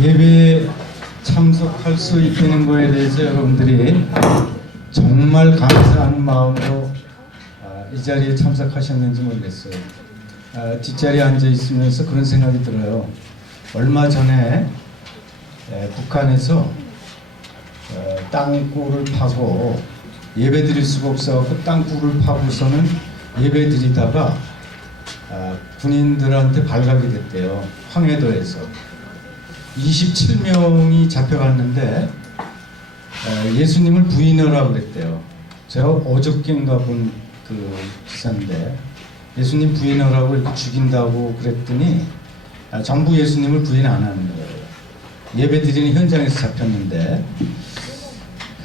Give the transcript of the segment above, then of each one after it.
예배에 참석할 수 있는 거에 대해서 여러분들이 정말 감사하는 마음으로 이 자리에 참석하셨는지 모르겠어요. 뒷자리에 앉아 있으면서 그런 생각이 들어요. 얼마 전에 북한에서 땅굴을 파고 예배 드릴 수가 없어서 땅굴을 파고서는 예배 드리다가 군인들한테 발각이 됐대요. 황해도에서 27명이 잡혀갔는데 예수님을 부인하라고 그랬대요. 제가 어저께인가 본 그 기사인데 예수님 부인하라고 이렇게 죽인다고 그랬더니 전부 예수님을 부인 안 하는 거예요. 예배 드리는 현장에서 잡혔는데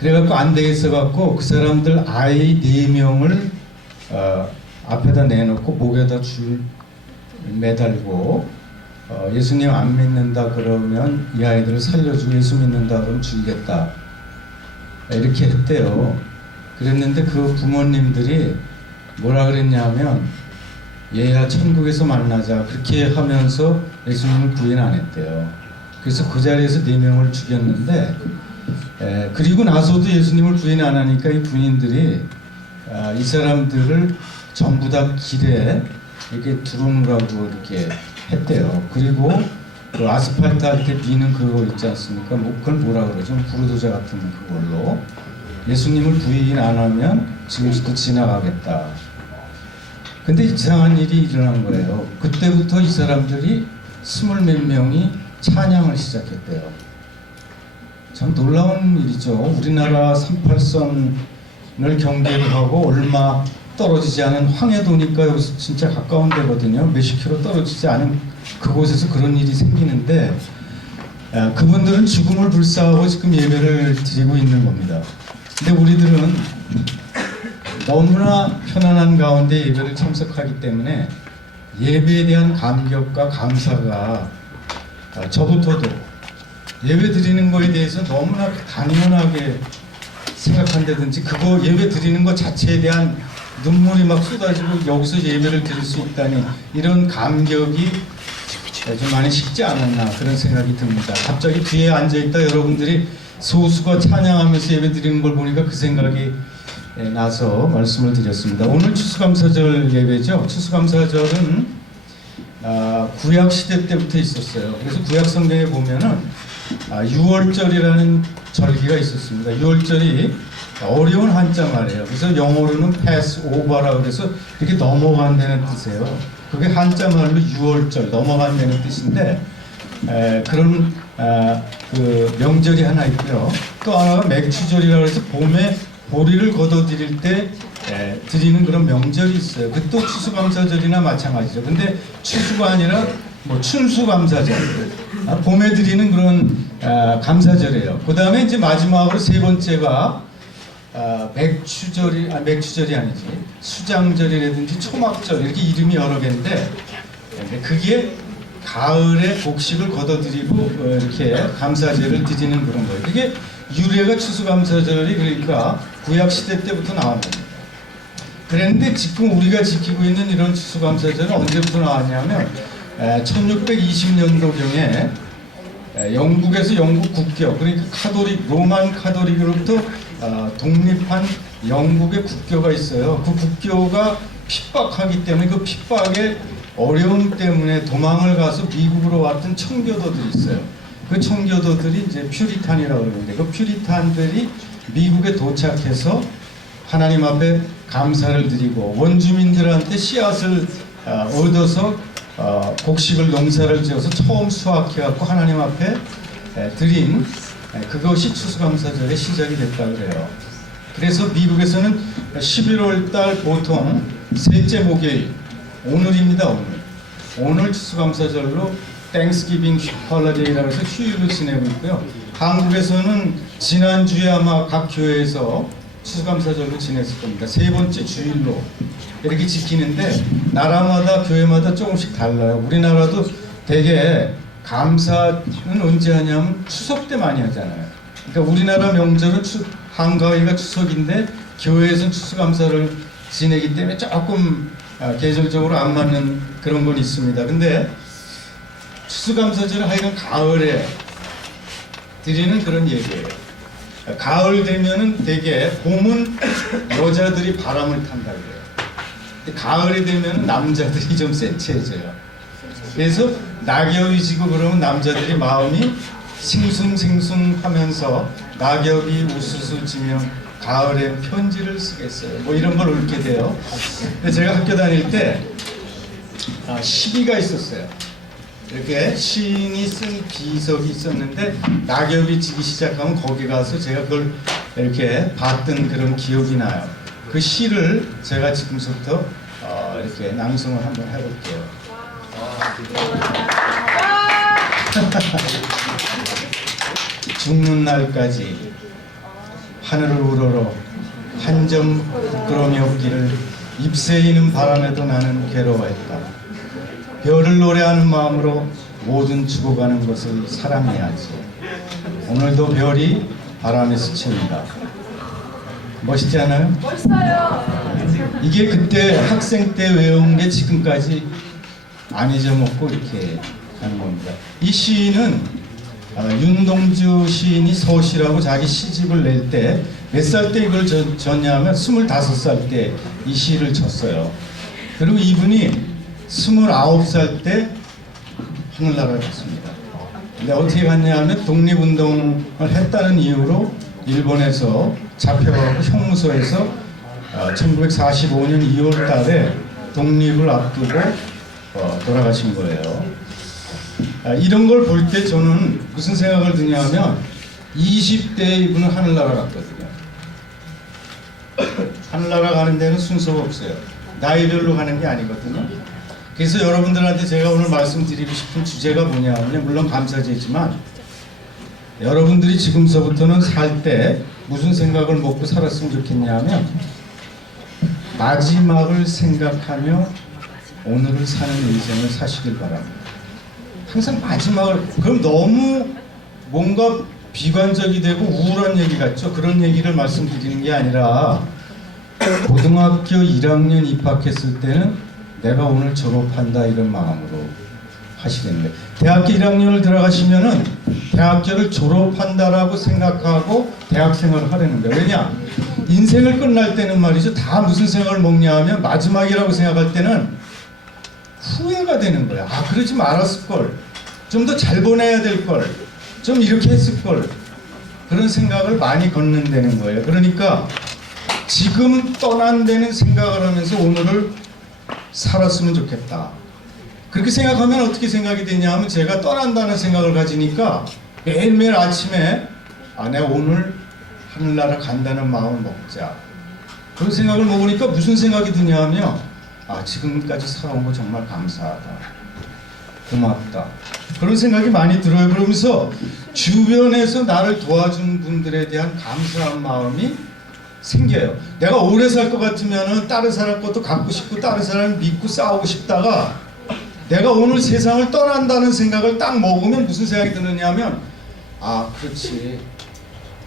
그래갖고 안 되겠어 갖고 그 사람들 아이 4명을 앞에다 내놓고 목에다 줄 매달고 예수님 안 믿는다 그러면 이 아이들을 살려주고 예수 믿는다 그러면 죽이겠다 이렇게 했대요. 그랬는데 그 부모님들이 뭐라 그랬냐면 얘야 천국에서 만나자 그렇게 하면서 예수님을 부인 안 했대요. 그래서 그 자리에서 4명을 죽였는데 그리고 나서도 예수님을 부인 안 하니까 이 군인들이 이 사람들을 전부 다 길에 이렇게 두르라고 이렇게 했대요. 그리고 그 아스팔트 할 때 비는 그거 있지 않습니까? 그걸 뭐라 그러죠? 부르도자 같은 그걸로 예수님을 부인 안 하면 지금부터 지나가겠다. 근데 이상한 일이 일어난 거예요. 그때부터 이 사람들이 20몇 명이 찬양을 시작했대요. 참 놀라운 일이죠. 우리나라 38선을 경계를 하고 얼마 떨어지지 않은 황해도니까 여기서 진짜 가까운 데거든요. 몇십 킬로 떨어지지 않은 그곳에서 그런 일이 생기는데 그분들은 죽음을 불사하고 지금 예배를 드리고 있는 겁니다. 근데 우리들은 너무나 편안한 가운데 예배를 참석하기 때문에 예배에 대한 감격과 감사가 저부터도 예배 드리는 거에 대해서 너무나 당연하게 생각한다든지 그거 예배 드리는 것 자체에 대한 눈물이 막 쏟아지고 여기서 예배를 드릴 수 있다니 이런 감격이 좀 많이 식지 않았나 그런 생각이 듭니다. 갑자기 뒤에 앉아있다 여러분들이 소수가 찬양하면서 예배 드리는 걸 보니까 그 생각이 나서 말씀을 드렸습니다. 오늘 추수감사절 예배죠. 추수감사절은 구약 시대 때부터 있었어요. 그래서 구약 성경에 보면은 6월절이라는 절기가 있었습니다. 6월절이 어려운 한자 말이에요. 그래서 영어로는 Passover라고 해서 이렇게 넘어간다는 뜻이에요. 그게 한자 말로 6월절 넘어간다는 뜻인데 그런 그 명절이 하나 있고요. 또 하나가 맥추절이라고 해서 봄에 보리를 걷어들일 때 드리는 그런 명절이 있어요. 그 또 추수감사절이나 마찬가지죠. 근데 추수가 아니라 뭐 춘수감사절, 봄에 드리는 그런 감사절이에요. 그 다음에 이제 마지막으로 세 번째가 맥추절이 아니지 수장절이라든지 초막절 이렇게 이름이 여러 개인데 그게 가을에 곡식을 걷어들이고 이렇게 감사제를 드리는 그런 거예요. 그게 유래가 추수감사절이 그러니까 구약 시대 때부터 나왔습니다. 그런데 지금 우리가 지키고 있는 이런 추수감사절은 언제부터 나왔냐면 1620년도경에 영국에서 영국 국교 그러니까 로만 카톨릭으로부터 독립한 영국의 국교가 있어요. 그 국교가 핍박하기 때문에 그 핍박의 어려움 때문에 도망을 가서 미국으로 왔던 청교도들이 있어요. 그 청교도들이 이제 퓨리탄이라고 그러는데 그 퓨리탄들이 미국에 도착해서 하나님 앞에 감사를 드리고 원주민들한테 씨앗을 얻어서 곡식을 농사를 지어서 처음 수확해갖고 하나님 앞에 드린 그것이 추수감사절의 시작이 됐다 그래요. 그래서 미국에서는 11월 달 보통 셋째 목요일 오늘입니다. 오늘 추수감사절로 땡스기빙 헐리데이라고 해서 휴일로 지내고 있고요. 한국에서는 지난주에 아마 각 교회에서 추수감사절로 지냈을 겁니다. 세 번째 주일로 이렇게 지키는데 나라마다 교회마다 조금씩 달라요. 우리나라도 되게 감사는 언제 하냐면 추석 때 많이 하잖아요. 그러니까 우리나라 명절은 한가위가 추석인데 교회에서는 추수감사를 지내기 때문에 조금 계절적으로 안 맞는 그런 건 있습니다. 근데 추수감사절은 하여간 가을에 드리는 그런 얘기예요. 가을 되면은 되게 봄은 여자들이 바람을 탄다 그래요. 근데 가을이 되면은 남자들이 좀 센치해져요. 그래서 낙엽이 지고 그러면 남자들이 마음이 싱숭생숭하면서 낙엽이 우수수 지면 가을에 편지를 쓰겠어요. 뭐 이런 걸 읊게 돼요. 근데 제가 학교 다닐 때 시비가 있었어요. 이렇게 시인이 쓴 비석이 있었는데 낙엽이 지기 시작하면 거기 가서 제가 그걸 이렇게 봤던 그런 기억이 나요. 그 시를 제가 지금부터 이렇게 낭송을 한번 해볼게요. 죽는 날까지 하늘을 우러러 한 점 부끄러움이 없기를 잎새이는 바람에도 나는 괴로워했다. 별을 노래하는 마음으로 모든 죽어가는 것을 사랑해야지. 오늘도 별이 바람에 스칩니다. 멋있지 않아요? 멋있어요. 이게 그때 학생 때 외운 게 지금까지 안 잊어먹고 이렇게 하는 겁니다. 이 시인은 윤동주 시인이 서시라고 자기 시집을 낼 때 몇 살 때 이걸 졌냐면 25살 때 이 시를 졌어요. 그리고 이분이 29살 때 하늘나라를 갔습니다. 근데 어떻게 갔냐면 독립운동을 했다는 이유로 일본에서 잡혀가고 형무소에서 1945년 2월 달에 독립을 앞두고 돌아가신 거예요. 이런 걸 볼 때 저는 무슨 생각을 드냐면 20대에 이분은 하늘나라 갔거든요. 하늘나라 가는 데는 순서가 없어요. 나이별로 가는 게 아니거든요. 그래서 여러분들한테 제가 오늘 말씀드리고 싶은 주제가 뭐냐면 물론 감사제지만 여러분들이 지금서부터는 살 때 무슨 생각을 먹고 살았으면 좋겠냐면 마지막을 생각하며 오늘을 사는 인생을 사시길 바랍니다. 항상 마지막을, 그럼 너무 뭔가 비관적이 되고 우울한 얘기 같죠? 그런 얘기를 말씀드리는 게 아니라 고등학교 1학년 입학했을 때는 내가 오늘 졸업한다 이런 마음으로 하시겠는 거예요. 대학교 1학년을 들어가시면은 대학교를 졸업한다라고 생각하고 대학생활을 하려는 거예요. 왜냐? 인생을 끝날 때는 말이죠. 다 무슨 생각을 먹냐 하면 마지막이라고 생각할 때는 후회가 되는 거야. 아, 그러지 말았을걸. 좀 더 잘 보내야 될걸. 좀 이렇게 했을걸. 그런 생각을 많이 걷는다는 거예요. 그러니까 지금 떠난다는 생각을 하면서 오늘을 살았으면 좋겠다. 그렇게 생각하면 어떻게 생각이 되냐 하면 제가 떠난다는 생각을 가지니까 매일매일 아침에 내가 오늘 하늘나라 간다는 마음을 먹자. 그런 생각을 먹으니까 무슨 생각이 드냐 하면 지금까지 살아온 거 정말 감사하다. 고맙다. 그런 생각이 많이 들어요. 그러면서 주변에서 나를 도와준 분들에 대한 감사한 마음이 생겨요. 내가 오래 살 것 같으면 다른 사람 것도 갖고 싶고 다른 사람을 믿고 싸우고 싶다가 내가 오늘 세상을 떠난다는 생각을 딱 먹으면 무슨 생각이 드느냐면 그렇지.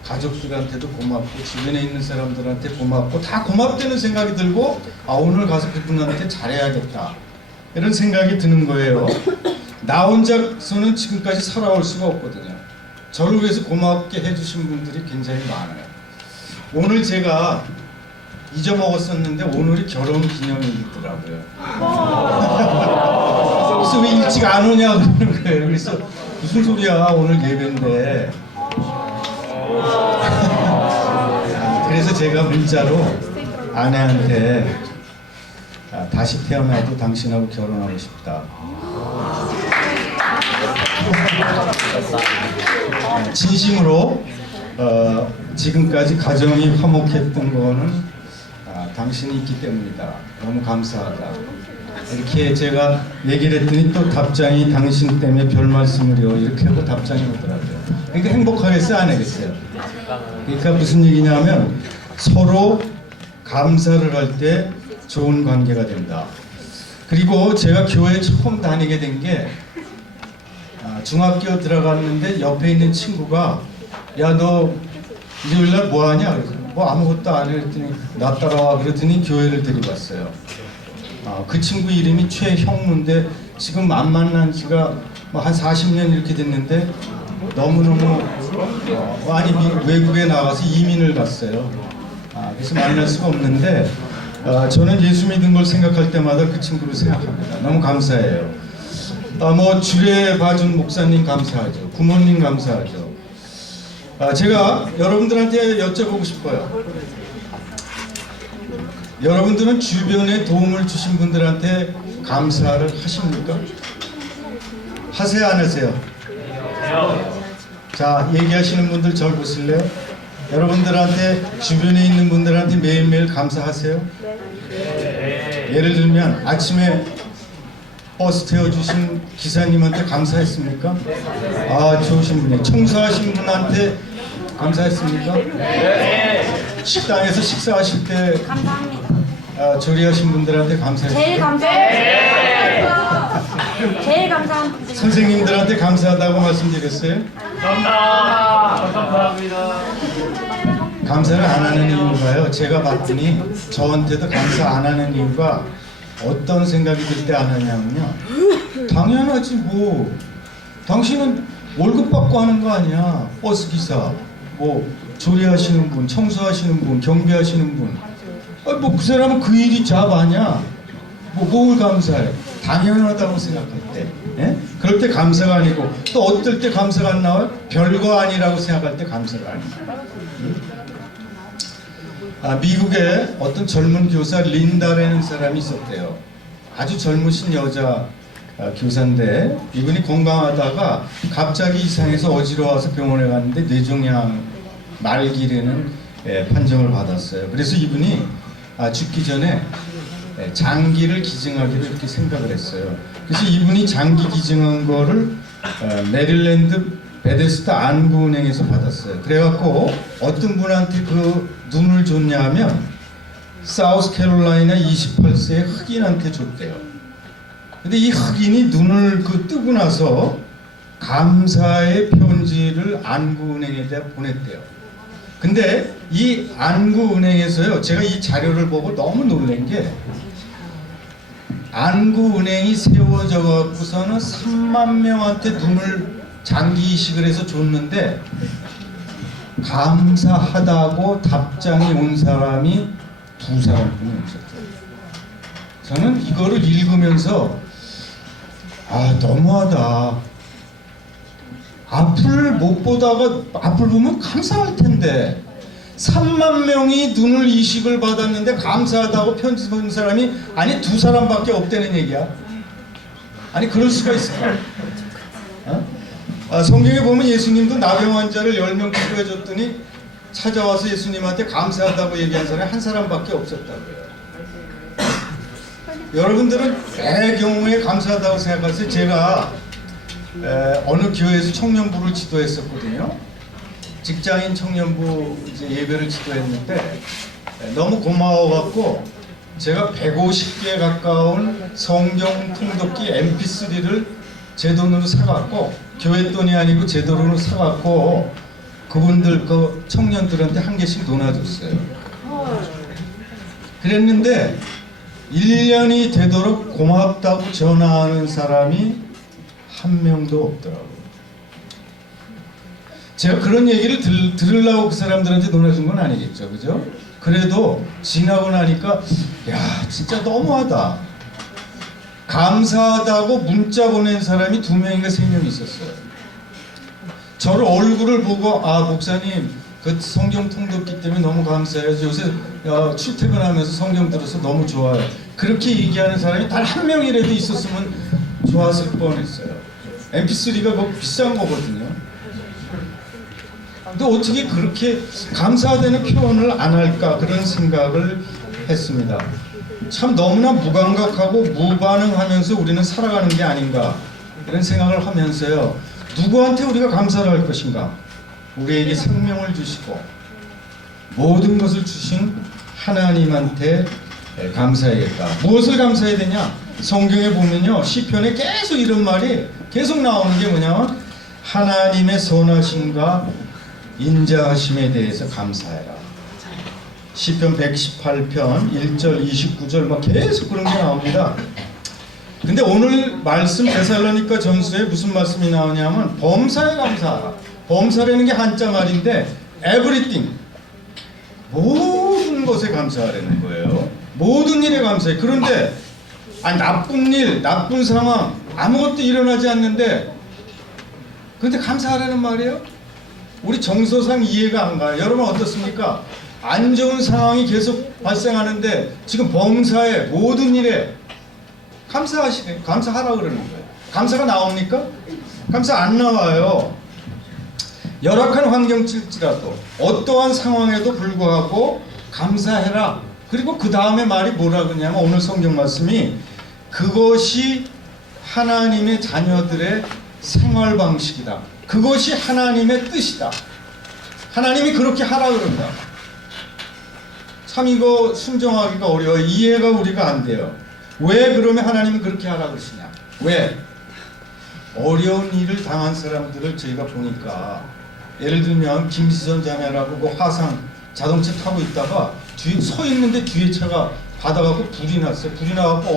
가족들한테도 고맙고 주변에 있는 사람들한테 고맙고 다 고맙다는 생각이 들고 오늘 가서 그분한테 잘해야겠다 이런 생각이 드는 거예요. 나 혼자서는 지금까지 살아올 수가 없거든요. 저를 위해서 고맙게 해주신 분들이 굉장히 많아요. 오늘 제가 잊어먹었었는데 오늘이 결혼기념일이더라고요. 그래서 왜 일찍 안 오냐 그러는 거예요. 그래서 무슨 소리야 오늘 예배인데. 그래서 제가 문자로 아내한테 다시 태어나도 당신하고 결혼하고 싶다. 진심으로 지금까지 가정이 화목했던 거는 당신이 있기 때문이다. 너무 감사하다. 이렇게 제가 얘기를 했더니 또 답장이 당신 때문에 별 말씀을요 이렇게 하고 답장이 오더라고요. 그러니까 행복하겠어요 안 하겠어요? 그러니까 무슨 얘기냐면 서로 감사를 할 때 좋은 관계가 된다. 그리고 제가 교회 처음 다니게 된 게 중학교 들어갔는데 옆에 있는 친구가 야 너 일요일날 뭐하냐? 그래서 뭐 아무것도 안 해. 그랬더니 나 따라와. 그랬더니 교회를 데리고 왔어요. 그 친구 이름이 최형무인데 지금 안 만난 지가 뭐 한 40년 이렇게 됐는데 너무너무 많이 외국에 나가서 이민을 갔어요. 그래서 만날 수가 없는데 저는 예수 믿은 걸 생각할 때마다 그 친구를 생각합니다. 너무 감사해요. 뭐 주례 봐준 목사님 감사하죠. 부모님 감사하죠. 제가 여러분들한테 여쭤보고 싶어요. 여러분들은 주변에 도움을 주신 분들한테 감사를 하십니까? 하세요, 안 하세요? 자, 얘기하시는 분들 절 보실래요? 여러분들한테 주변에 있는 분들한테 매일매일 감사하세요? 예를 들면 아침에 버스 태워주신 기사님한테 감사했습니까? 좋으신 분이에요. 청소하신 분한테 감사했습니까? 식당에서 식사하실 때 감사합니다. 조리하신 분들한테 감사했습니까? 제일 감사합니다. 제일 감사한 분들. 선생님들한테 감사하다고 말씀드렸어요? 감사합니다. 감사를 안 하는 이유가요. 제가 봤더니 저한테도 감사 안 하는 이유가 어떤 생각이 들 때 안 하냐면요. 당연하지 뭐. 당신은 월급 받고 하는 거 아니야. 버스 기사, 뭐 조리하시는 분, 청소하시는 분, 경비하시는 분. 뭐 그 사람은 그 일이 잡 아냐. 뭘 감사해. 당연하다고 생각할 때. 예? 그럴 때 감사가 아니고 또 어떨 때 감사가 안 나와요? 별거 아니라고 생각할 때 감사가 아닙니다. 미국에 어떤 젊은 교사 린다라는 사람이 있었대요. 아주 젊으신 여자 교사인데 이분이 건강하다가 갑자기 이상해서 어지러워서 병원에 갔는데 뇌종양 말기라는 판정을 받았어요. 그래서 이분이 죽기 전에 장기를 기증하기로 이렇게 생각을 했어요. 그래서 이분이 장기 기증한 거를 메릴랜드 베데스다 안구은행에서 받았어요. 그래갖고 어떤 분한테 그 눈을 줬냐 하면 사우스캐롤라이나 28세의 흑인한테 줬대요. 근데 이 흑인이 눈을 뜨고 나서 감사의 편지를 안구은행에다 보냈대요. 근데 이 안구은행에서요, 제가 이 자료를 보고 너무 놀란 게 안구은행이 세워져 갖고서는 3만 명한테 눈을 장기 이식을 해서 줬는데 감사하다고 답장이 온 사람이 2사람뿐이 없었어요. 저는 이거를 읽으면서 너무하다. 앞을 못 보다가 앞을 보면 감사할 텐데 3만 명이 눈을 이식을 받았는데 감사하다고 편지 본 사람이 2사람밖에 없다는 얘기야. 아니 그럴 수가 있을까? 성경에 보면 예수님도 나병 환자를 10명 치료해줬더니 찾아와서 예수님한테 감사하다고 얘기한 사람이 1사람밖에 없었다고요. 여러분들은 매 경우에 감사하다고 생각하세요. 제가 어느 교회에서 청년부를 지도했었거든요. 직장인 청년부 예배를 지도했는데 너무 고마워갖고 제가 150개 가까운 성경 통독기 MP3를 제 돈으로 사갖고 교회 돈이 아니고 제 돈으로 사갖고 그분들 그 청년들한테 한 개씩 나눠줬어요. 그랬는데 1년이 되도록 고맙다고 전화하는 사람이 한 명도 없더라고요. 제가 그런 얘기를 들으려고 그 사람들한테 나눠준 건 아니겠죠, 그죠? 그래도 지나고 나니까 야 진짜 너무하다. 감사하다고 문자 보낸 사람이 2명인가 3명 있었어요. 저를 얼굴을 보고 목사님 그 성경 통독기 때문에 너무 감사해요. 요새 출퇴근하면서 성경 들어서 너무 좋아요. 그렇게 얘기하는 사람이 단 한 명이라도 있었으면 좋았을 뻔했어요. MP3가 뭐 비싼 거거든요. 근데 어떻게 그렇게 감사하다는 표현을 안 할까 그런 생각을 했습니다. 참 너무나 무감각하고 무반응하면서 우리는 살아가는 게 아닌가 이런 생각을 하면서요. 누구한테 우리가 감사를 할 것인가? 우리에게 생명을 주시고 모든 것을 주신 하나님한테 감사해야겠다. 무엇을 감사해야 되냐? 성경에 보면요. 시편에 계속 이런 말이 계속 나오는 게 뭐냐면 하나님의 선하심과 인자하심에 대해서 감사해라. 시편 118편 1절 29절 막 계속 그런 게 나옵니다. 근데 오늘 말씀 데살로니가 전서에 무슨 말씀이 나오냐면 범사에 감사하라. 범사라는 게 한자 말인데 everything, 모든 것에 감사하라는 거예요. 모든 일에 감사해. 그런데 나쁜 일, 나쁜 상황 아무것도 일어나지 않는데 그런데 감사하라는 말이에요? 우리 정서상 이해가 안 가요. 여러분 어떻습니까? 안 좋은 상황이 계속 발생하는데 지금 범사에 모든 일에 감사하라 그러는 거예요. 감사가 나옵니까? 감사 안 나와요. 열악한 환경일지라도 어떠한 상황에도 불구하고 감사해라. 그리고 그 다음에 말이 뭐라 그러냐면 오늘 성경 말씀이 그것이 하나님의 자녀들의 생활 방식이다. 그것이 하나님의 뜻이다. 하나님이 그렇게 하라 그런다. 참 이거 순종하기가 어려워요. 이해가 우리가 안 돼요. 왜 그러면 하나님은 그렇게 하라 그러시냐? 왜? 어려운 일을 당한 사람들을 저희가 보니까 예를 들면 김지선 자매라고 그 화상 자동차 타고 있다가 뒤에 서 있는데 뒤에 차가 받아갖고 불이 났어요. 불이 나갖고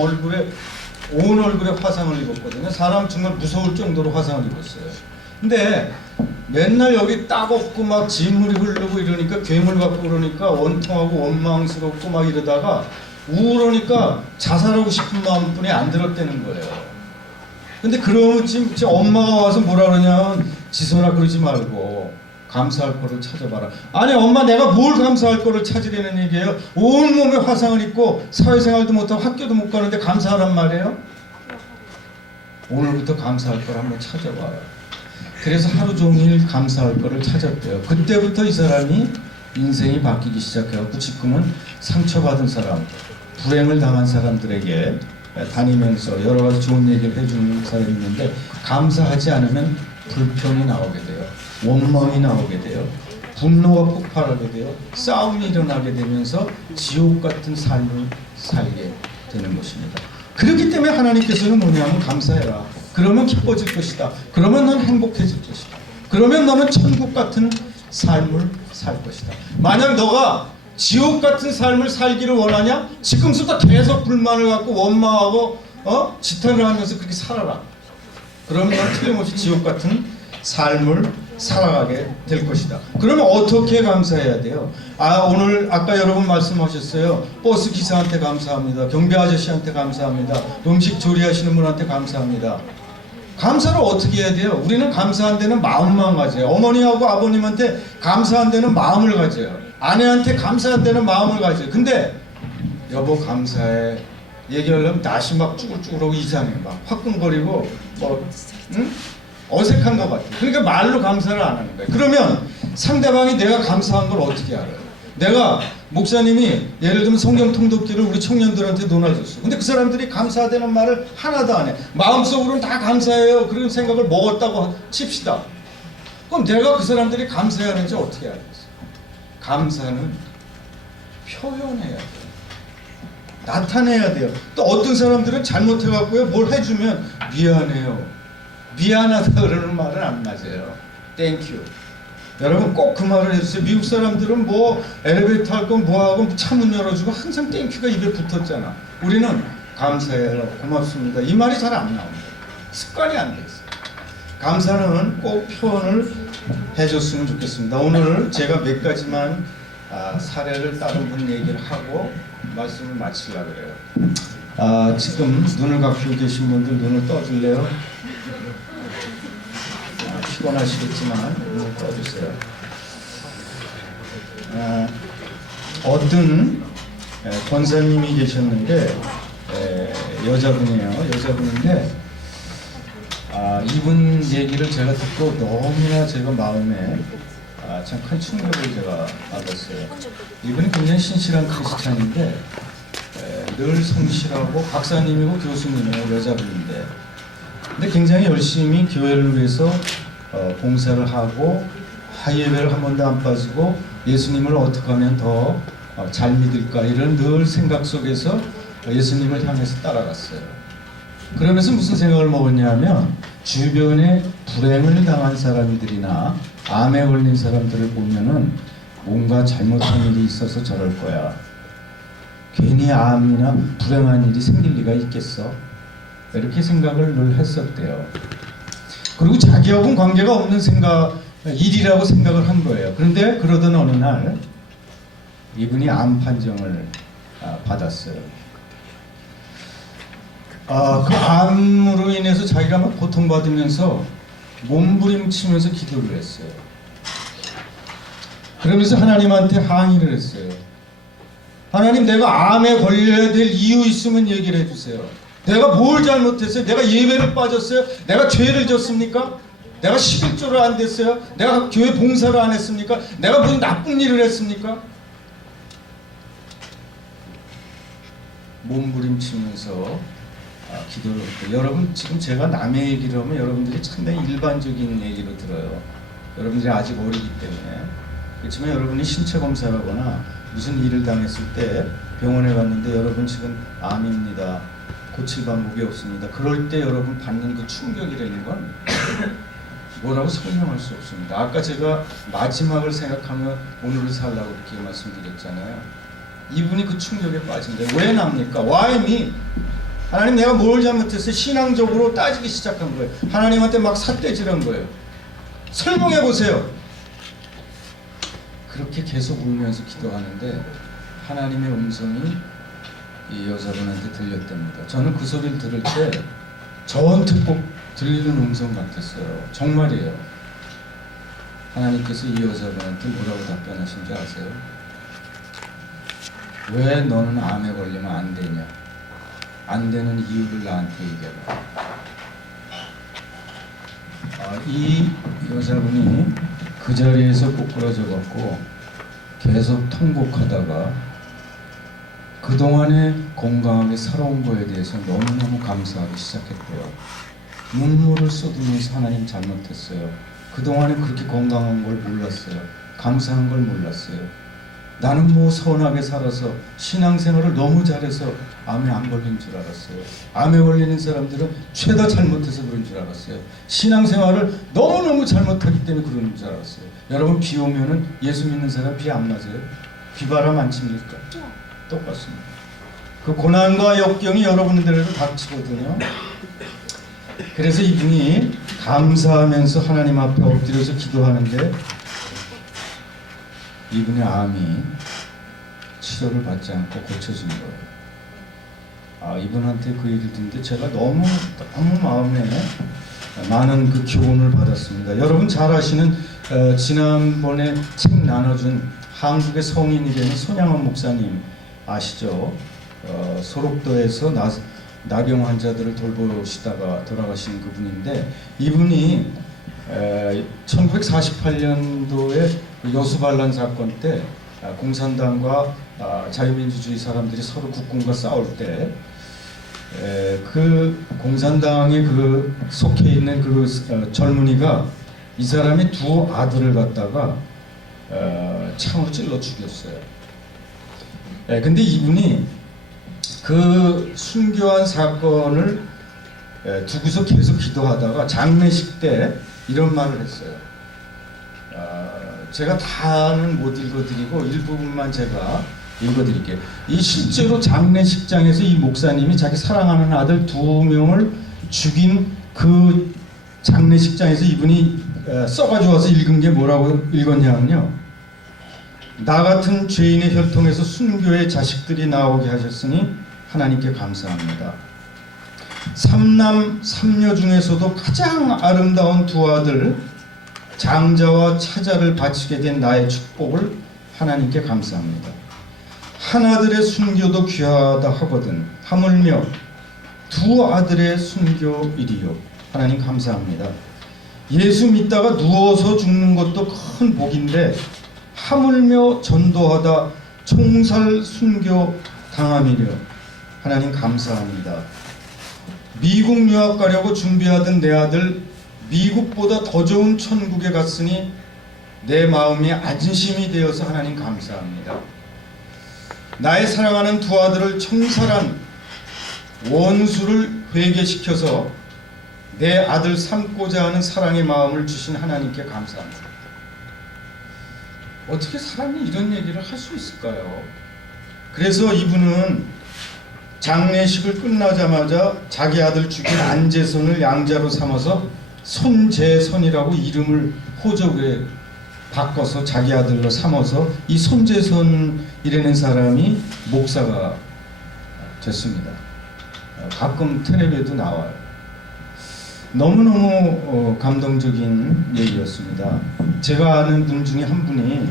온 얼굴에 화상을 입었거든요. 사람 정말 무서울 정도로 화상을 입었어요. 근데 맨날 여기 딱 없고 막 진물이 흐르고 이러니까 괴물 같고 그러니까 원통하고 원망스럽고 막 이러다가 우울하니까 자살하고 싶은 마음뿐이 안 들었다는 거예요. 근데 그러면 지금 제 엄마가 와서 뭐라 그러냐면 지선아 그러지 말고 감사할 거를 찾아봐라. 아니 엄마 내가 뭘 감사할 거를 찾으려는 얘기예요? 온몸에 화상을 입고 사회생활도 못하고 학교도 못 가는데 감사하란 말이에요? 오늘부터 감사할 걸 한번 찾아봐요. 그래서 하루 종일 감사할 거를 찾았대요. 그때부터 이 사람이 인생이 바뀌기 시작해요. 지금은 상처받은 사람, 불행을 당한 사람들에게 다니면서 여러 가지 좋은 얘기를 해주는 사람이 있는데 감사하지 않으면 불평이 나오게 돼요. 원망이 나오게 돼요. 분노가 폭발하게 돼요. 싸움이 일어나게 되면서 지옥 같은 삶을 살게 되는 것입니다. 그렇기 때문에 하나님께서는 뭐냐면 감사해라. 그러면 기뻐질 것이다. 그러면 넌 행복해질 것이다. 그러면 너는 천국 같은 삶을 살 것이다. 만약 너가 지옥 같은 삶을 살기를 원하냐? 지금부터 계속 불만을 갖고 원망하고 지탄을 하면서 그렇게 살아라. 그러면 넌 틀림없이 지옥 같은 삶을 살아가게 될 것이다. 그러면 어떻게 감사해야 돼요? 오늘 아까 여러분 말씀하셨어요. 버스 기사한테 감사합니다. 경비 아저씨한테 감사합니다. 음식 조리하시는 분한테 감사합니다. 감사를 어떻게 해야 돼요? 우리는 감사한 데는 마음만 가져요. 어머니하고 아버님한테 감사한 데는 마음을 가져요. 아내한테 감사한 데는 마음을 가져요. 근데 여보 감사해 얘기하려면 낯이 막 쭈글쭈글하고 이상해. 막 화끈거리고 응? 어색한 것 같아요. 그러니까 말로 감사를 안 하는 거예요. 그러면 상대방이 내가 감사한 걸 어떻게 알아요? 내가 목사님이 예를 들면 성경 통독기를 우리 청년들한테 논아줬어. 근데 그 사람들이 감사하다는 말을 하나도 안 해. 마음속으로는 다 감사해요. 그런 생각을 먹었다고 칩시다. 그럼 내가 그 사람들이 감사하는지 어떻게 알겠어요? 감사는 표현해야 돼요. 나타내야 돼요. 또 어떤 사람들은 잘못해갖고요 뭘 해주면 미안해요. 미안하다 그러는 말은 안 맞아요. 땡큐. 여러분 꼭 그 말을 해주세요. 미국 사람들은 뭐 엘리베이터 할 건 뭐하고 차 문 열어주고 항상 땡큐가 입에 붙었잖아. 우리는 감사해요. 고맙습니다. 이 말이 잘 안 나옵니다. 습관이 안 돼 있어요. 감사는 꼭 표현을 해줬으면 좋겠습니다. 오늘 제가 몇 가지만 사례를 다른 분 얘기를 하고 말씀을 마치려고 그래요. 지금 눈을 감고 계신 분들 눈을 떠줄래요? 피곤하시겠지만 눈을 떠주세요. 어떤 권사님이 계셨는데 여자분이에요. 여자분인데 이분 얘기를 제가 듣고 너무나 제가 마음에 참 큰 충격을 제가 받았어요. 이분이 굉장히 신실한 크리스찬인데 늘 성실하고 박사님이고 교수님이에요. 여자분인데 근데 굉장히 열심히 교회를 위해서 봉사를 하고 예배를 한 번도 안 빠지고 예수님을 어떻게 하면 더 잘 믿을까 이런 늘 생각 속에서 예수님을 향해서 따라갔어요. 그러면서 무슨 생각을 먹었냐면 주변에 불행을 당한 사람들이나 암에 걸린 사람들을 보면은 뭔가 잘못한 일이 있어서 저럴 거야. 괜히 암이나 불행한 일이 생길 리가 있겠어? 이렇게 생각을 늘 했었대요. 그리고 자기하고는 관계가 없는 일이라고 생각을 한 거예요. 그런데 그러던 어느 날 이분이 암 판정을 받았어요. 그 암으로 인해서 자기가 막 고통받으면서 몸부림치면서 기도를 했어요. 그러면서 하나님한테 항의를 했어요. 하나님, 내가 암에 걸려야 될 이유 있으면 얘기를 해주세요. 내가 뭘 잘못했어요? 내가 예배를 빠졌어요? 내가 죄를 졌습니까? 내가 11조를 안 됐어요? 내가 교회 봉사를 안 했습니까? 내가 무슨 나쁜 일을 했습니까? 몸부림치면서 기도를 했고, 여러분 지금 제가 남의 얘기를 하면 여러분들이 상당히 일반적인 얘기로 들어요. 여러분들이 아직 어리기 때문에. 그렇지만 여러분이 신체 검사를 하거나 무슨 일을 당했을 때 병원에 갔는데 여러분 지금 암입니다, 고칠 방법이 없습니다, 그럴 때 여러분 받는 그 충격이라는 건 뭐라고 설명할 수 없습니다. 아까 제가 마지막을 생각하며 오늘을 살라고 그렇게 말씀드렸잖아요. 이분이 그 충격에 빠진 거예요. 왜 납니까? Why me? 하나님, 내가 뭘 잘못했어요? 신앙적으로 따지기 시작한 거예요. 하나님한테 막 삿대질한 거예요. 설명해 보세요. 그렇게 계속 울면서 기도하는데 하나님의 음성이 이 여자분한테 들렸답니다. 저는 그 소리를 들을 때 저한테 꼭 들리는 음성 같았어요. 정말이에요. 하나님께서 이 여자분한테 뭐라고 답변하신지 아세요? 왜 너는 암에 걸리면 안 되냐? 안 되는 이유를 나한테 얘기해봐. 이 여자분이 그 자리에서 꼬꾸라져 갖고 계속 통곡하다가 그동안에 건강하게 살아온 거에 대해서 너무너무 감사하기 시작했대요. 눈물을 쏟으면서 하나님 잘못했어요. 그동안에 그렇게 건강한 걸 몰랐어요. 감사한 걸 몰랐어요. 나는 뭐 선하게 살아서 신앙생활을 너무 잘해서 암에 안 걸린 줄 알았어요. 암에 걸리는 사람들은 죄다 잘못해서 그런 줄 알았어요. 신앙생활을 너무너무 잘못하기 때문에 그러는 줄 알았어요. 여러분, 비 오면은 예수 믿는 사람 비 안 맞아요? 비바람 안 칩니까? 똑같습니다. 그 고난과 역경이 여러분들에도 닥치거든요. 그래서 이분이 감사하면서 하나님 앞에 엎드려서 기도하는데 이분의 암이 치료를 받지 않고 고쳐진 거예요. 이분한테 그 얘기를 듣는데 제가 너무 마음에 많은 그 교훈을 받았습니다. 여러분 잘 아시는 지난번에 책 나눠준 한국의 성인이 되는 손양원 목사님 아시죠? 소록도에서 나병 환자들을 돌보시다가 돌아가신 그분인데, 이분이 1948년도에 여수반란 사건 때 공산당과 자유민주주의 사람들이 서로 국군과 싸울 때 그 공산당에 그 속해 있는 그 젊은이가 이 사람이 두 아들을 갖다가 창으로 찔러 죽였어요. 근데 이분이 그 순교한 사건을 두고서 계속 기도하다가 장례식 때 이런 말을 했어요. 제가 다는 못 읽어드리고 일부분만 제가 읽어드릴게요. 이 실제로 장례식장에서 이 목사님이 자기 사랑하는 아들 2명을 죽인 그 장례식장에서 이분이 써가지고 와서 읽은 게 뭐라고 읽었냐면요. 나 같은 죄인의 혈통에서 순교의 자식들이 나오게 하셨으니 하나님께 감사합니다. 3남 3녀 중에서도 가장 아름다운 두 아들 장자와 차자를 바치게 된 나의 축복을 하나님께 감사합니다. 하나들의 순교도 귀하다 하거든 하물며 두 아들의 순교이리요. 하나님 감사합니다. 예수 믿다가 누워서 죽는 것도 큰 복인데 하물며 전도하다 총살 순교 당함이려. 하나님 감사합니다. 미국 유학 가려고 준비하던 내 아들 미국보다 더 좋은 천국에 갔으니 내 마음이 안심이 되어서 하나님 감사합니다. 나의 사랑하는 두 아들을 청살한 원수를 회개시켜서 내 아들 삼고자 하는 사랑의 마음을 주신 하나님께 감사합니다. 어떻게 사람이 이런 얘기를 할 수 있을까요? 그래서 이분은 장례식을 끝나자마자 자기 아들 죽인 안재선을 양자로 삼아서 손재선이라고 이름을 호적에 바꿔서 자기 아들로 삼아서 이 손재선이라는 사람이 목사가 됐습니다. 가끔 텔레비에도 나와요. 너무너무 감동적인 얘기였습니다. 제가 아는 분 중에 한 분이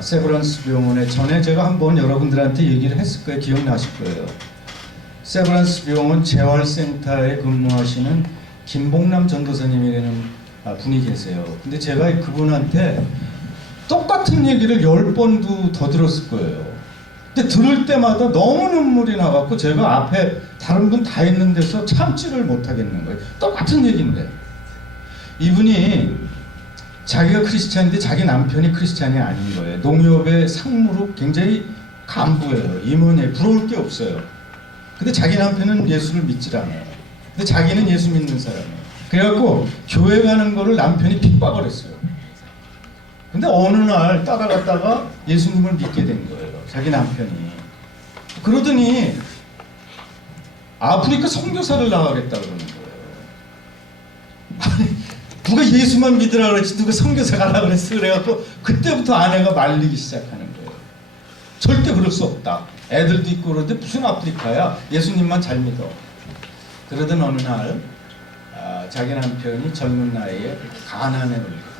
세브란스 병원에 전에 제가 한번 여러분들한테 얘기를 했을 거예요. 기억나실 거예요. 세브란스 병원 재활센터에 근무하시는 김봉남 전도사님이라는 분이 계세요. 근데 제가 그분한테 똑같은 얘기를 10번도 더 들었을 거예요. 근데 들을 때마다 너무 눈물이 나갖고 제가 앞에 다른 분 다 있는 데서 참지를 못하겠는 거예요. 똑같은 얘기인데 이분이 자기가 크리스찬인데 자기 남편이 크리스찬이 아닌 거예요. 농협의 상무로 굉장히 간부예요. 임원이에요. 부러울 게 없어요. 근데 자기 남편은 예수를 믿질 않아요. 근데 자기는 예수 믿는 사람이에요. 그래갖고 교회 가는 거를 남편이 핍박을 했어요. 근데 어느 날 따라갔다가 예수님을 믿게 된 거예요. 자기 남편이. 그러더니 아프리카 선교사를 나가겠다 그러는 거예요. 아니, 누가 예수만 믿으라 그랬지 누가 선교사 가라 그랬어. 그래갖고 그때부터 아내가 말리기 시작하는 거예요. 절대 그럴 수 없다. 애들도 있고 그러는데 무슨 아프리카야. 예수님만 잘 믿어. 그러던 어느 날 자기 남편이 젊은 나이에 가난에 걸리고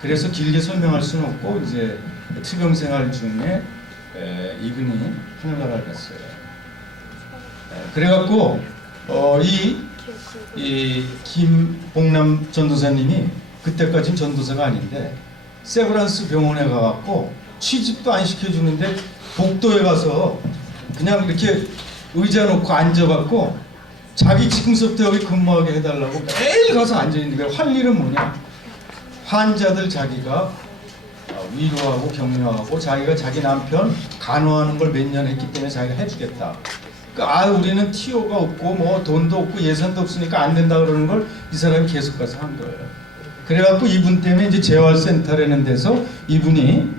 그래서 길게 설명할 수는 없고 이제 투병 생활 중에 이분이 하늘나라를 갔어요. 그래갖고 이 김봉남 전도사님이 그때까지는 전도사가 아닌데 세브란스 병원에 가갖고 취직도 안 시켜주는데 복도에 가서 그냥 이렇게 의자 놓고 앉아갖고 자기 지금부터 여기 근무하게 해달라고 매일 가서 앉아있는 거예요. 할 일은 뭐냐? 환자들 자기가 위로하고 격려하고 자기가 자기 남편 간호하는 걸 몇 년 했기 때문에 자기가 해주겠다. 그러니까 우리는 티오가 없고 뭐 돈도 없고 예산도 없으니까 안 된다 그러는 걸 이 사람이 계속 가서 한 거예요. 그래갖고 이분 때문에 이제 재활센터라는 데서 이분이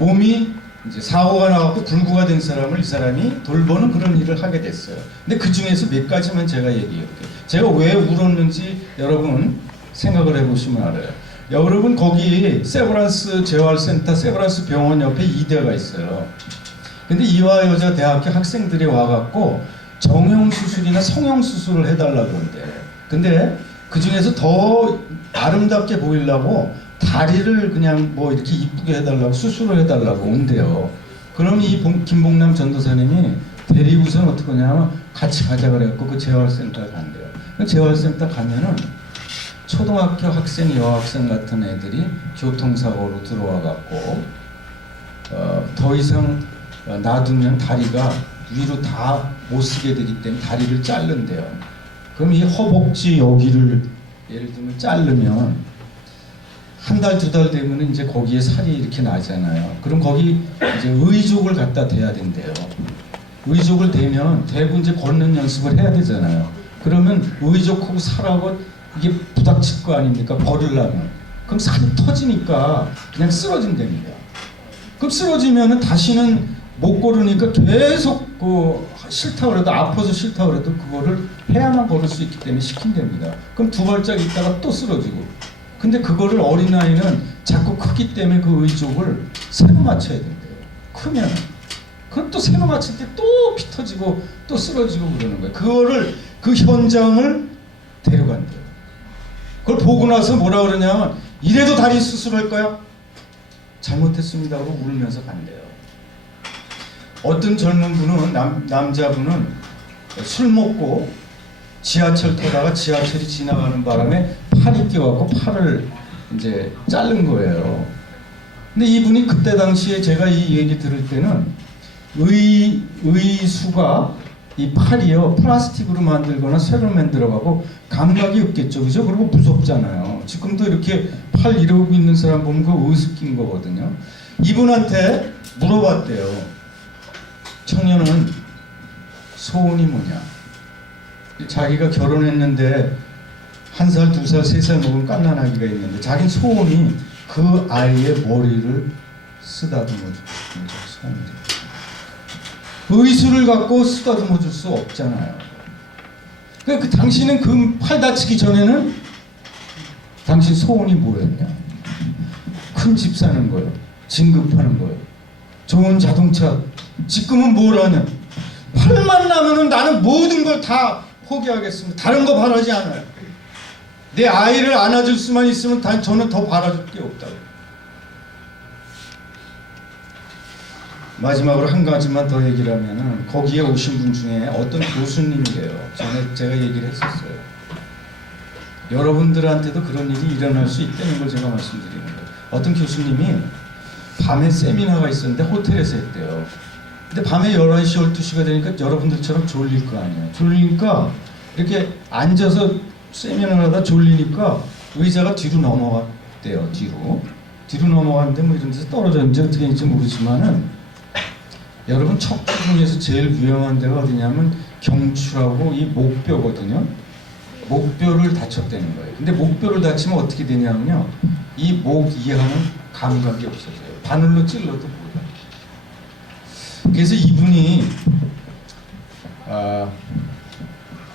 몸이 이제 사고가 나갖고 불구가 된 사람을 이 사람이 돌보는 그런 일을 하게 됐어요. 근데 그 중에서 몇 가지만 제가 얘기해볼게요. 제가 왜 울었는지 여러분 생각을 해보시면 알아요. 여러분 거기 세브란스 재활센터 세브란스 병원 옆에 이대가 있어요. 근데 이화여자 대학교 학생들이 와갖고 정형수술이나 성형수술을 해달라고 그런대. 근데 그 중에서 더 아름답게 보이려고 다리를 그냥 뭐 이렇게 이쁘게 해달라고 수술을 해달라고 온대요. 그럼 이 김봉남 전도사님이 데리고선 어떻게 하냐면 같이 가자 그래갖고 그 재활센터에 간대요. 그 재활센터 가면은 초등학교 학생, 여학생 같은 애들이 교통사고로 들어와갖고 더 이상 놔두면 다리가 위로 다 못 쓰게 되기 때문에 다리를 자른대요. 그럼 이 허벅지 여기를 예를 들면 자르면 한 달, 두 달 되면 이제 거기에 살이 이렇게 나잖아요. 그럼 거기 이제 의족을 갖다 대야 된대요. 의족을 대면 대부분 이제 걷는 연습을 해야 되잖아요. 그러면 의족하고 살하고 이게 부닥칠 거 아닙니까? 버리려면. 그럼 살이 터지니까 그냥 쓰러진답니다. 그럼 쓰러지면은 다시는 못 걸으니까 계속 싫다고 해도 아파서 싫다고 해도 그거를 해야만 걸을 수 있기 때문에 시킨답니다. 그럼 두 발짝 있다가 또 쓰러지고. 근데 그거를 어린아이는 자꾸 크기 때문에 그 의족을 새로 맞춰야 된대요. 크면. 그럼 또 새로 맞출 때 또 피 터지고 또 쓰러지고 그러는 거예요. 그거를 그 현장을 데려간대요. 그걸 보고 나서 뭐라 그러냐면 이래도 다리 수술할 거야? 잘못했습니다 하고 울면서 간대요. 어떤 젊은 분은 남자분은 술 먹고 지하철 타다가 지하철이 지나가는 바람에 팔이 끼어갖고 팔을 이제 자른 거예요. 근데 이분이 그때 당시에 제가 이 얘기 들을 때는 의수가 이 팔이요 플라스틱으로 만들거나 쇠로 만들어가고 감각이 없겠죠, 그죠? 그리고 무섭잖아요. 지금도 이렇게 팔 이러고 있는 사람 보면 그거 의수 낀 거거든요. 이분한테 물어봤대요. 청년은 소원이 뭐냐? 자기가 결혼했는데 1살, 2살, 3살 먹은 갓난아기가 있는데 자기 소원이 그 아이의 머리를 쓰다듬어 주는 게 소원이래요. 의술을 갖고 쓰다듬어 줄 수 없잖아요. 그러니까 당신은 그 팔 다치기 전에는 당신 소원이 뭐였냐? 큰 집 사는 거예요. 진급하는 거예요. 좋은 자동차. 지금은 뭘 하냐? 팔만 나면은 나는 모든 걸 다 포기하겠습니다. 다른 거 바라지 않아요. 내 아이를 안아줄 수만 있으면 저는 더 바라줄 게 없다고. 마지막으로 한 가지만 더 얘기를 하면은 거기에 오신 분 중에 어떤 교수님이래요. 전에 제가 얘기를 했었어요. 여러분들한테도 그런 일이 일어날 수 있다는 걸 제가 말씀드리는 거예요. 어떤 교수님이 밤에 세미나가 있었는데 호텔에서 했대요. 근데 밤에 11시, 12시가 되니까 여러분들처럼 졸릴 거 아니에요. 졸리니까 이렇게 앉아서 세미나를 하다 졸리니까 의자가 뒤로 넘어갔대요. 뒤로 넘어갔는데 뭐 이런 데서 떨어졌는지 어떻게 했는지 모르지만은 여러분 척추 중에서 제일 위험한 데가 어디냐면 경추하고 이 목뼈거든요. 목뼈를 다쳤다는 거예요. 근데 목뼈를 다치면 어떻게 되냐면요, 이 목 이하는 감각이 없어져요. 바늘로 찔러도 몰라요. 그래서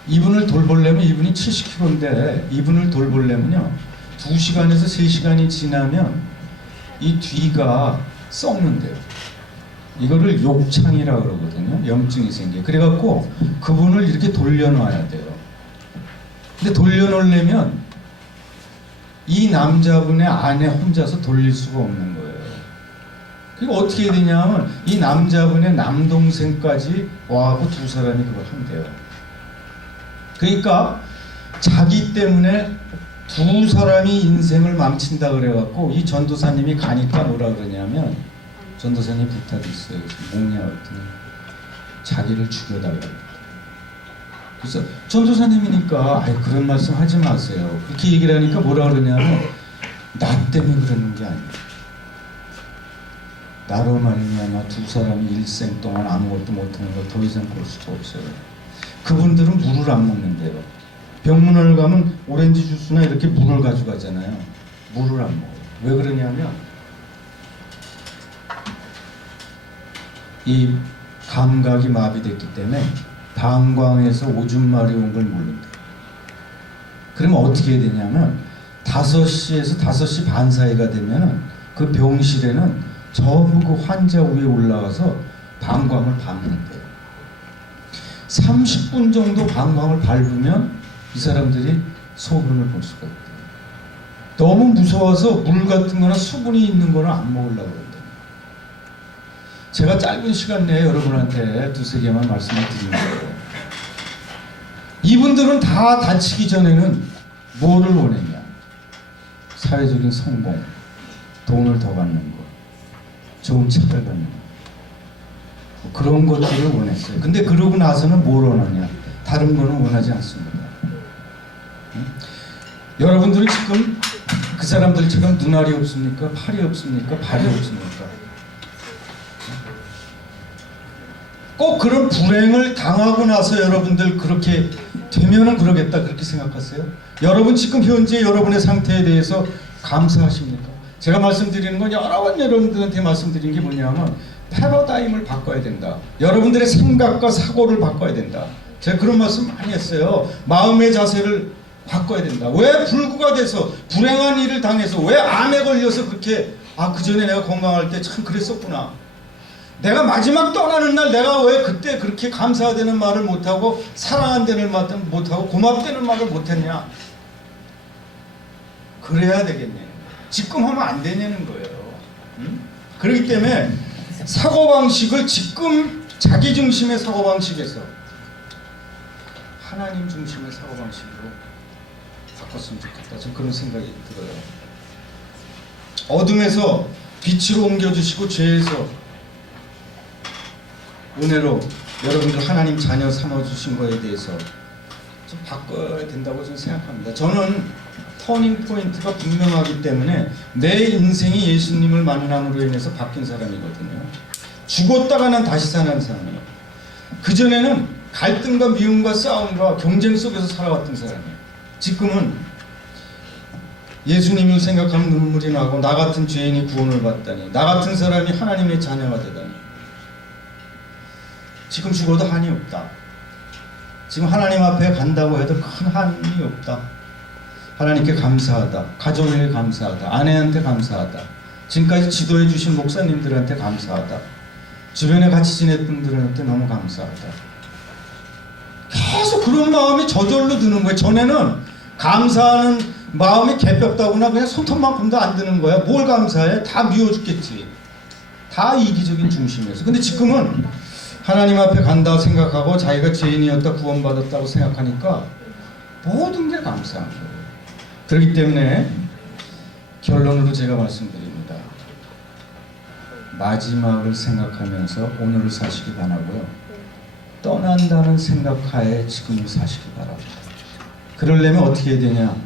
이분을 돌보려면, 이분이 70kg인데 이분을 돌보려면요 2시간에서 3시간이 지나면 이 뒤가 썩는데요. 이거를 욕창이라고 그러거든요. 염증이 생겨요. 그래갖고 그분을 이렇게 돌려놔야 돼요. 근데 돌려놓으려면 이 남자분의 아내 혼자서 돌릴 수가 없는 거예요. 그리고 어떻게 해야 되냐면 이 남자분의 남동생까지 와갖고 두 사람이 그걸 한대요. 그러니까 자기 때문에 두 사람이 인생을 망친다 그래갖고 이 전도사님이 가니까 뭐라 그러냐면, 전도사님 부탁이 있어요. 뭐냐 그랬더니 자기를 죽여달라고. 그래서 전도사님이니까 그런 말씀 하지 마세요. 그렇게 얘기를 하니까 뭐라 그러냐면, 나 때문에 그러는 게 아니에요. 나로 말미암아 두 사람이 일생 동안 아무것도 못하는 걸 더 이상 볼 수가 없어요. 그분들은 물을 안 먹는데요. 병문안을 가면 오렌지 주스나 이렇게 물을 가져가잖아요. 물을 안 먹어요. 왜 그러냐면 이 감각이 마비됐기 때문에 방광에서 오줌말이 온 걸 모른대요. 그러면 어떻게 해야 되냐면 5시에서 5시 반 사이가 되면은 그 병실에는 전부 그 환자 위에 올라가서 방광을 밟는데요. 30분 정도 방광을 밟으면 이 사람들이 소변을 볼 수가 있대요. 너무 무서워서 물 같은 거나 수분이 있는 거는 안 먹으려고 그런대요. 제가 짧은 시간 내에 여러분한테 2-3개만 말씀을 드리는 거예요. 이분들은 다 다치기 전에는 뭐를 원했냐? 사회적인 성공, 돈을 더 받는 거, 좋은 차를 받는 거, 뭐 그런 것들을 원했어요. 근데 그러고 나서는 뭘 원하냐? 다른 거는 원하지 않습니다. 여러분들은 지금 그 사람들처럼 눈알이 없습니까? 팔이 없습니까? 발이 없습니까? 꼭 그런 불행을 당하고 나서 여러분들 그렇게 되면은 그러겠다 그렇게 생각하세요? 여러분 지금 현재 여러분의 상태에 대해서 감사하십니까? 제가 말씀드리는 건 여러 번 여러분들한테 말씀드린 게 뭐냐면 패러다임을 바꿔야 된다. 여러분들의 생각과 사고를 바꿔야 된다. 제가 그런 말씀 많이 했어요. 마음의 자세를 바꿔야 된다. 왜 불구가 돼서 불행한 일을 당해서 왜 암에 걸려서 그렇게 그 전에 내가 건강할 때 참 그랬었구나. 내가 마지막 떠나는 날 내가 왜 그때 그렇게 감사하다는 말을 못하고 사랑한다는 말을 못하고 고맙다는 말을 못했냐. 그래야 되겠네. 지금 하면 안 되냐는 거예요. 그렇기 때문에 사고방식을 지금 자기 중심의 사고방식에서 하나님 중심의 사고방식으로 바꿨으면 좋겠다. 전 그런 생각이 들어요. 어둠에서 빛으로 옮겨주시고 죄에서 은혜로 여러분들 하나님 자녀 삼아주신 거에 대해서 좀 바꿔야 된다고 저는 생각합니다. 저는 터닝 포인트가 분명하기 때문에 내 인생이 예수님을 만남으로 인해서 바뀐 사람이거든요. 죽었다가 난 다시 사는 사람이에요. 그전에는 갈등과 미움과 싸움과 경쟁 속에서 살아왔던 사람이에요. 지금은 예수님을 생각하면 눈물이 나고 나 같은 죄인이 구원을 받다니, 나 같은 사람이 하나님의 자녀가 되다니. 지금 죽어도 한이 없다. 지금 하나님 앞에 간다고 해도 큰 한이 없다. 하나님께 감사하다. 가족에게 감사하다. 아내한테 감사하다. 지금까지 지도해 주신 목사님들한테 감사하다. 주변에 같이 지낸 분들한테 너무 감사하다. 계속 그런 마음이 저절로 드는 거예요. 전에는 감사하는 마음이 개벽다구나 그냥 손톱만큼도 안 드는 거야. 뭘 감사해? 다 미워 죽겠지. 다 이기적인 중심이었어. 근데 지금은 하나님 앞에 간다 생각하고 자기가 죄인이었다 구원받았다고 생각하니까 모든 게 감사한 거예요. 그렇기 때문에 결론으로 제가 말씀드립니다. 마지막을 생각하면서 오늘을 사시기 바라고요. 떠난다는 생각하에 지금을 사시기 바랍니다. 그러려면 어떻게 해야 되냐?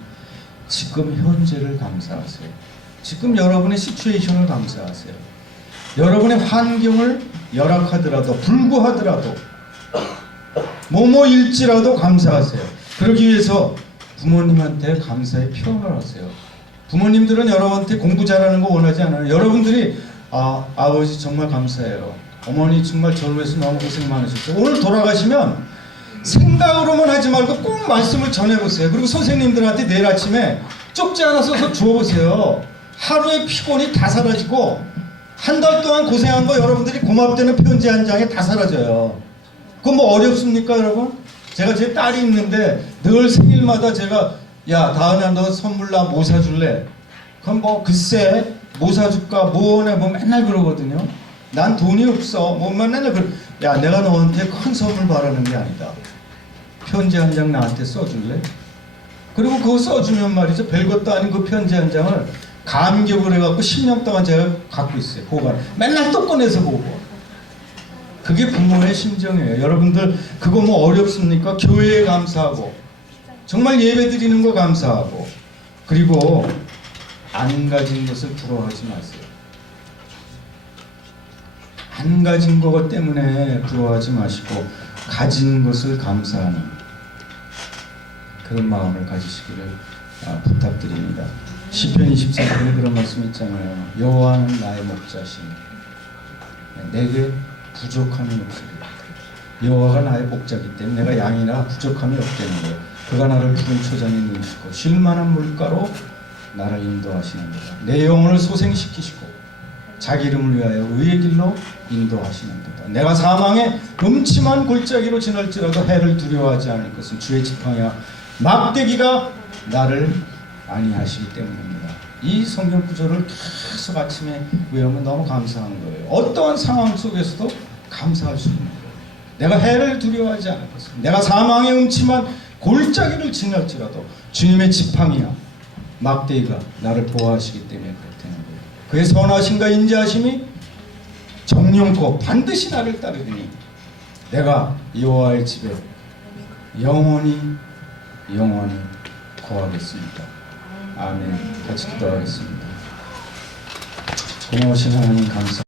지금 현재를 감사하세요. 지금 여러분의 시츄에이션을 감사하세요. 여러분의 환경을 열악하더라도 불구하더라도 뭐뭐일지라도 감사하세요. 그러기 위해서 부모님한테 감사의 표현을 하세요. 부모님들은 여러분한테 공부 잘하는 거 원하지 않아요. 여러분들이 아버지 정말 감사해요. 어머니 정말 저를 위해서 너무 고생 많으셨어요. 오늘 돌아가시면 생각으로만 하지 말고 꼭 말씀을 전해보세요. 그리고 선생님들한테 내일 아침에 쪽지 하나 써서 주워보세요. 하루의 피곤이 다 사라지고 한 달 동안 고생한 거 여러분들이 고맙다는 편지 한 장에 다 사라져요. 그건 뭐 어렵습니까 여러분? 제가 제 딸이 있는데 늘 생일마다 제가 야 다은아 너 선물 나 뭐 사줄래? 그럼 뭐 글쎄 뭐 사줄까 뭐 원해 뭐 맨날 그러거든요. 난 돈이 없어 뭐 맨날 야 내가 너한테 큰 선물 바라는 게 아니다. 편지 한 장 나한테 써줄래? 그리고 그거 써주면 말이죠 별것도 아닌 그 편지 한 장을 감격을 해갖고 10년 동안 제가 갖고 있어요. 보관. 맨날 또 꺼내서 보고. 그게 부모의 심정이에요. 여러분들 그거 뭐 어렵습니까? 교회에 감사하고 정말 예배 드리는 거 감사하고 그리고 안 가진 것을 부러워하지 마세요. 안 가진 것 때문에 부러워하지 마시고 가진 것을 감사하는 그런 마음을 가지시기를 부탁드립니다. 시편 23편에 그런 말씀 있잖아요. 여호와는 나의 목자시니 내게 부족함이 없으리라. 여호와가 나의 목자기 때문에 내가 양이나 부족함이 없다는 거예요. 그가 나를 푸른 초장에 누우시고 쉴 만한 물가로 나를 인도하시는 거다. 내 영혼을 소생시키시고 자기 이름을 위하여 의의 길로 인도하시는 거다. 내가 사망의 음침한 골짜기로 지날지라도 해를 두려워하지 않을 것은 주의 지팡이와 막대기가 나를 안위하시기 때문입니다. 이 성경 구절을 계속 아침에 외우면 너무 감사한 거예요. 어떠한 상황 속에서도 감사할 수 있는 거예요. 내가 해를 두려워하지 않을 것은 내가 사망의 음침한 골짜기를 지날지라도 주님의 지팡이와 막대기가 나를 보호하시기 때문에 그렇다는 거예요. 그의 선하심과 인자하심이 정령코 반드시 나를 따르리니 내가 여호와의 집에 영원히 거하겠습니다. 아멘. 같이 기도하겠습니다. 고마우신 하나님 감사.